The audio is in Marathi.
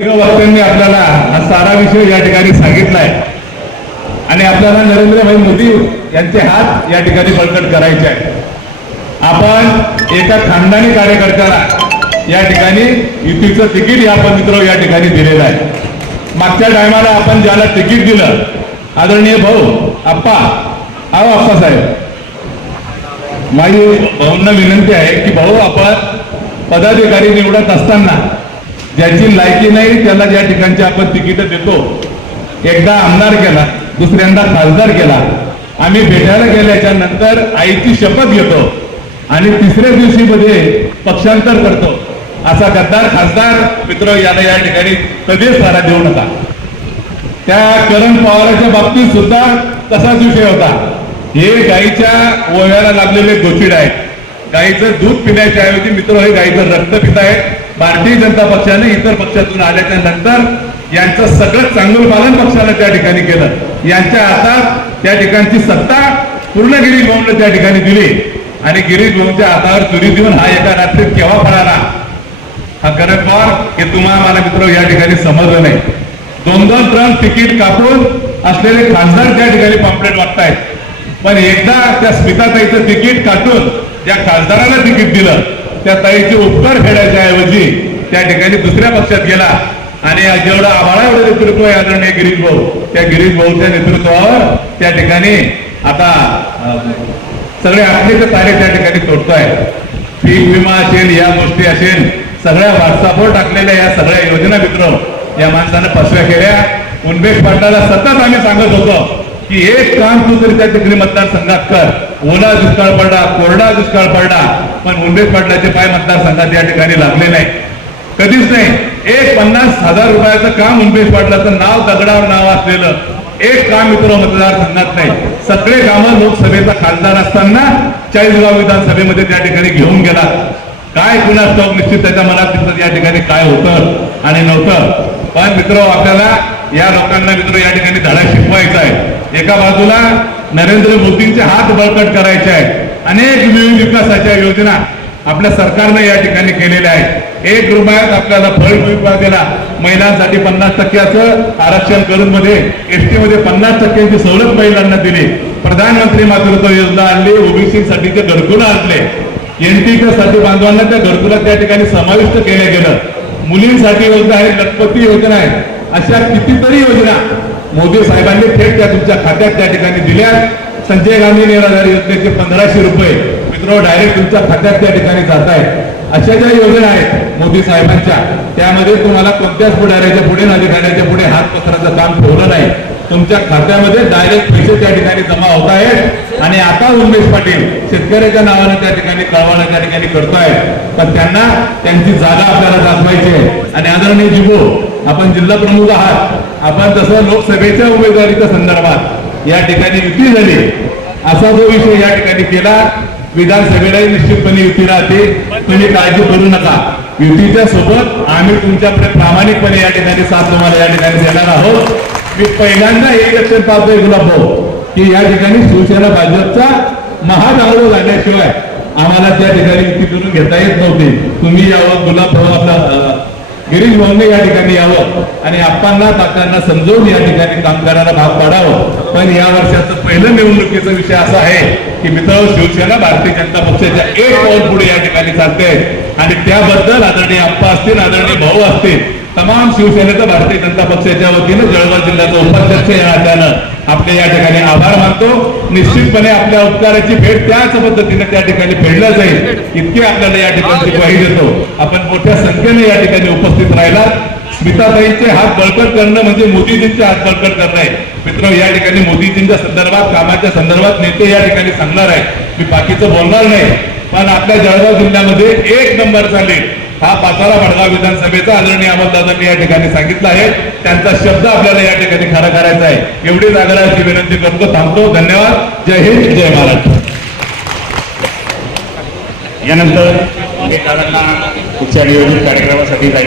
वक्त्यांनी आपल्याला हा सारा विषय या ठिकाणी सांगितलाय. आणि आपल्याला नरेंद्रभाई मोदी यांचे हात या ठिकाणी बळकट करायचे आहे आपण एका खानदानी कार्यकर्त्याला या ठिकाणी युतीचं तिकीट या आपण या ठिकाणी दिलेलं आहे. मागच्या टायमाला आपण ज्याला तिकीट दिलं आदरणीय भाऊ आप्पा अहो आप्पा साहेब. माझी भाऊंना विनंती आहे की भाऊ आपण पदाधिकारी निवडत असताना ज्याची लायकी नाही त्याला ज्या ठिकाणची आपण तिकीटं देतो. एकदा आमदार केला दुसऱ्यांदा खासदार केला. आम्ही भेटायला गेल्याच्यानंतर आईची शपथ घेतो आणि तिसऱ्या दिवशी मध्ये पक्षांतर करतो. असा गद्दार खासदार मित्र याला या ठिकाणी कधीच सारा देऊ नका. त्या करण पवाराच्या बाबतीत सुद्धा तसाच विषय होता. हे गाईच्या ओव्याला लागलेले गोचिड आहेत. गाईचं दूध पिण्याच्या ऐवजी मित्र हे गाईचं रक्त पित आहेत. भारतीय जनता पक्षाने इतर पक्षातून आल्याच्यानंतर यांचं सगळं चांगलं पालन पक्षानं त्या ठिकाणी केलं. यांच्या हातात त्या ठिकाणची सत्ता पूर्ण गिरीश भाऊंना त्या ठिकाणी दिली. आणि गिरीश भाऊंच्या हातावर चुरी देऊन हा एका रात्रीत केव्हा पळाला हा करत पवार हे तुम्हाला मला मित्र या ठिकाणी समजलं नाही. दोन दोन ट्रम तिकीट कापून असलेले खासदार त्या ठिकाणी पॉम्पलेट वाटतायत पण एकदा त्या स्मिताताईचं तिकीट काटून ज्या खासदाराला तिकीट दिलं त्या ताईचे उपकार फेडायच्या ऐवजी त्या ठिकाणी दुसऱ्या पक्षात गेला. आणि जेवढा आभाळा एवढं नेतृत्व आहे आदरणीय गिरीश भाऊ. त्या गिरीश भाऊच्या नेतृत्वावर त्या ठिकाणी आता सगळे आपले तारे त्या ठिकाणी तोडतोय. पीक विमा असेल या गोष्टी असेल सगळ्या व्हॉट्सअपवर टाकलेल्या या सगळ्या योजना मित्र या माणसानं फसव्या केल्या. उन्मेश पाटलाला सतत आम्ही सांगत होतो की एक काम तू तरी त्या ठिकाणी मतदारसंघात. कर. ओला दुष्काळ पडला कोरडा दुष्काळ पडला पण उन्मेष पाटलाचे पाय मतदारसंघात या ठिकाणी लागले नाही. कधीच नाही. एक पन्नास हजार रुपयाचं काम उमेश पाटलाचं नाव दगडावर नाव असलेलं एक काम मित्र मतदारसंघात नाही. सगळे कामं लोकसभेचा खासदार असताना चाळीसगाव विधानसभेमध्ये त्या ठिकाणी घेऊन गेला. काय कुणा स्टॉक निश्चित त्याच्या मनात तिथं या ठिकाणी काय होतं आणि नव्हतं. पण मित्र आपल्याला या लोकांना मित्र या ठिकाणी धडा शिकवायचा आहे. एका बाजूला नरेंद्र मोदींचे हात बळकट करायचे आहेत. अनेक विविध विकासाच्या योजना आपल्या सरकारनं या ठिकाणी केलेल्या आहेत. एक रुपयात आपल्याला फळ विभाग दिला. महिलांसाठी पन्नास टक्क्याचं आरक्षण करून मध्ये एसटी मध्ये पन्नास टक्क्यांची सवलत महिलांना दिली. प्रधानमंत्री मातृत्व योजना आणली ओबीसी साठीचे घरकुलं आणले. एनटीच्या साठी बांधवांना त्या घरकुलात त्या ठिकाणी समाविष्ट केलं गेलं. मुलींसाठी योजना आहे लखपती योजना आहे अशा कितीतरी योजना मोदी साहेबांनी थेट त्या तुमच्या खात्यात त्या ठिकाणी दिल्या संजय गांधी निराधार योजनेचे पंधराशे रुपये मित्र डायरेक्ट तुमच्या खात्यात त्या ठिकाणी जात आहेत अशा ज्या योजना आहेत मोदी साहेबांच्या त्यामध्ये तुम्हाला कोणत्याच पुढाऱ्याच्या पुढे अधिकाऱ्याच्या पुढे हात पसराचं काम ठेवलं नाही. तुमच्या खात्यामध्ये डायरेक्ट पैसे त्या ठिकाणी जमा होत आहेत आणि आता उमेश पाटील शेतकऱ्याच्या नावानं त्या ठिकाणी कळवाला त्या ठिकाणी करतोय पण त्यांना त्यांची जागा आपल्याला दाखवायची आहे. आणि आदरणीय जिबो आपण जिल्हा प्रमुख आहात. आपण तसं लोकसभेच्या उमेदवारीच्या संदर्भात या ठिकाणी युती झाली. असा जो विषय या ठिकाणी केला विधानसभेलाही निश्चितपणे युती राहते. तुम्ही काळजी करू नका. युतीच्या सोबत आम्ही तुमच्याकडे प्रामाणिकपणे या ठिकाणी साथ तुम्हाला या ठिकाणी देणार आहोत. मी पहिल्यांदा एक लक्षात पाहतोय गुलाब भाऊ की या ठिकाणी शिवसेना भाजपचा महादांगडो झाल्याशिवाय आम्हाला त्या ठिकाणी युती करून घेता येत नव्हते. तुम्ही यावर गुलाब भाऊ गिरीश भाऊंनी या ठिकाणी यावं आणि आप्पांना काकांना समजवून या ठिकाणी काम करायला भाग पाडावं. पण या वर्षाचं पहिलं निवडणुकीचा विषय असा आहे की मित्र शिवसेना भारतीय जनता पक्षाच्या एक पाऊल पुढे या ठिकाणी चालते आणि त्याबद्दल आदरणीय आप्पा असतील आदरणीय भाऊ असतील तमाम शिवसेनेचं भारतीय जनता पक्षाच्या वतीनं जळगाव जिल्ह्याचा उपाध्यक्ष या नात्यानं आपले या ठिकाणी आभार मानतो. निश्चितपणे आपल्या उपकाराची भेट त्याच पद्धतीने त्या ठिकाणी फेडल्या जाईल. इतकी आपल्याला या ठिकाणी ग्वाही देतो. आपण मोठ्या संख्येने या ठिकाणी उपस्थित राहिला स्मिताताईंचे हात बळकट करणं म्हणजे मोदीजींचे हात बळकट करणं आहे. मित्र या ठिकाणी मोदीजींच्या संदर्भात कामाच्या संदर्भात नेते या ठिकाणी सांगणार आहे मी बाकीचं बोलणार नाही. पण आपल्या जळगाव जिल्ह्यामध्ये एक नंबर चालेल हा पाचारा भडगाव विधानसभेचा आदरणीय अमलदादांनी या ठिकाणी सांगितलं आहे. त्यांचा शब्द आपल्याला या ठिकाणी खरा करायचा आहे. एवढीच आग्रहाची विनंती करतो थांबतो. धन्यवाद. जय हिंद जय महाराष्ट्र. यानंतर पुढच्या नियोजित कार्यक्रमासाठी